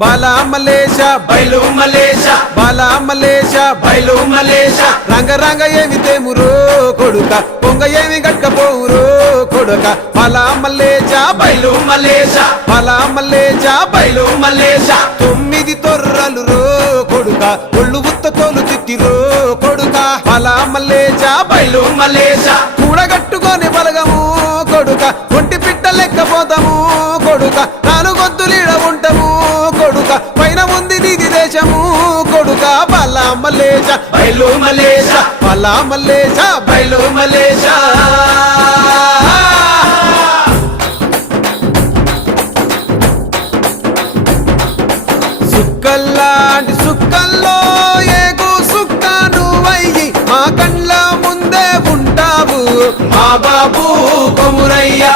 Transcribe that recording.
బాలా మలేష బయలు మలేష బాలా మలేష బయలు మలేష రంగ రంగ ఏమి తేమురో కొడుక పొంగ ఏమి గట్టకపోవురో కొడుక బాలా మలేష బయలు మలేష బాలా మలేష బయలు మలేష 9 తొర్రలు రో కొడుక ఒళ్ళు ఉత్త తోలు తిట్టిరో కొడుక బాలా మలేష బయలు మలేష కూడగట్టుకొని బలగము కొడుక ఒంటి పిట్ట లెక్కపోతాము కొడుక 4 గొంతులీడ ఉంటాము కొడుక పైన ఉంది నీది దేశము కొడుక బాలా మలేష బయలు మలేష బాలా మలేష బయలు మలేష సుక్కల్లాంటి సుక్కల్లో ఏగు సుక్క నువ్వయ్యి మా కండ్ల ముందే ఉంటావు మా బాబు కొమురయ్య